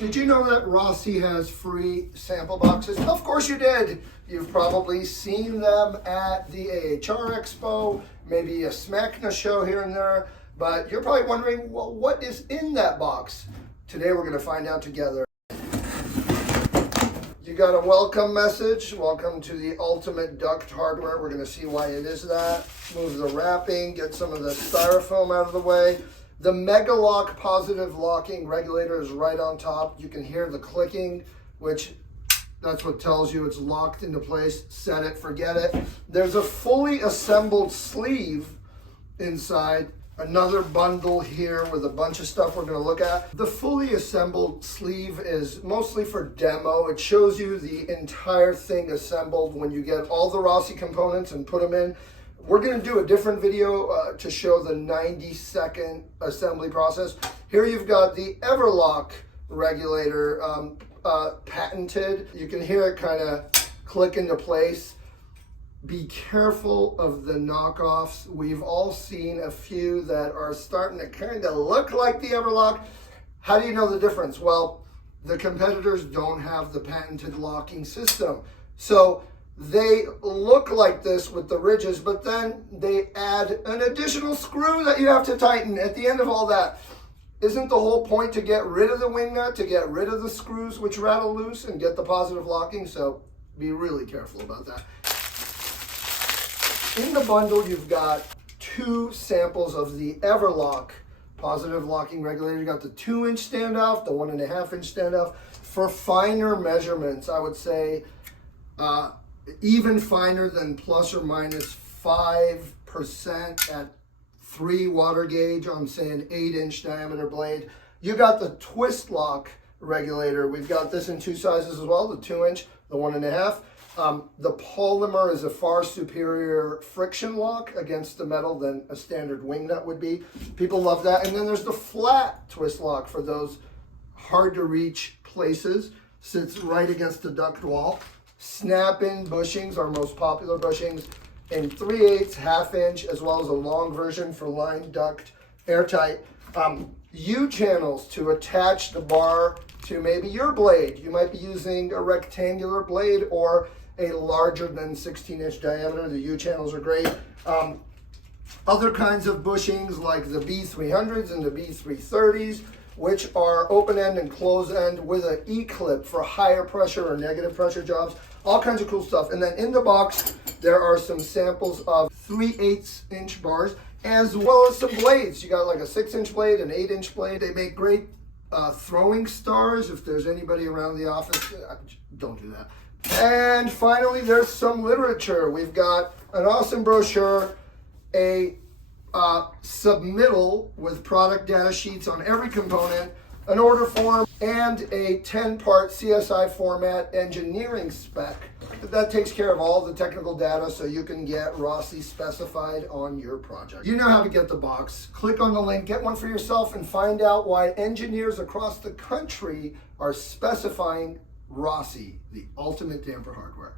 Did you know that Rossi has free sample boxes? Of course you did. You've probably seen them at the AHR Expo, maybe a SMACNA show here and there, but you're probably wondering, well, what is in that box? Today we're going to find out together. You got a welcome message. Welcome to the ultimate duct hardware. We're going to see why it is that. Move the wrapping, get some of the styrofoam out of the way. The Mega Lock positive locking regulator is right on top. You can hear the clicking, which that's what tells you it's locked into place. Set it, forget it. There's a fully assembled sleeve inside. Another bundle here with a bunch of stuff we're going to look at. The fully assembled sleeve is mostly for demo. It shows you the entire thing assembled when you get all the Rossi components and put them in. We're going to do a different video to show the 90-second assembly process. Here you've got the Everlock regulator, patented. You can hear it kind of click into place. Be careful of the knockoffs. We've all seen a few that are starting to kind of look like the Everlock. How do you know the difference? Well, the competitors don't have the patented locking system. So they look like this with the ridges, but then they add an additional screw that you have to tighten at the end of all that. Isn't the whole point to get rid of the wing nut, to get rid of the screws which rattle loose and get the positive locking? So be really careful about that. In the bundle, you've got two samples of the Everlock positive locking regulator. You got the 2-inch standoff, the 1.5-inch standoff. For finer measurements, I would say even finer than plus or minus 5% at 3 water gauge on, say, an 8-inch diameter blade. You got the twist lock regulator. We've got this in 2 sizes as well, the 2-inch, the 1.5. The polymer is a far superior friction lock against the metal than a standard wing nut would be. People love that. And then there's the flat twist lock for those hard to reach places. Sits right against the duct wall. Snap-in bushings, our most popular bushings, in 3/8, 1/2 inch, as well as a long version for line duct, airtight. U-channels to attach the bar to maybe your blade. You might be using a rectangular blade or a larger than 16-inch diameter. The U-channels are great. Other kinds of bushings like the B300s and the B330s, which are open-end and close-end with an E-clip for higher pressure or negative pressure jobs. All kinds of cool stuff. And then in the box, there are some samples of 3/8 inch bars, as well as some blades. You got like a 6-inch blade, an 8-inch blade. They make great throwing stars. If there's anybody around the office, don't do that. And finally, there's some literature. We've got an awesome brochure, a submittal with product data sheets on every component, an order form, and a 10-part CSI format engineering spec. That takes care of all the technical data so you can get Rossi specified on your project. You know how to get the box. Click on the link, get one for yourself, and find out why engineers across the country are specifying Rossi, the ultimate damper hardware.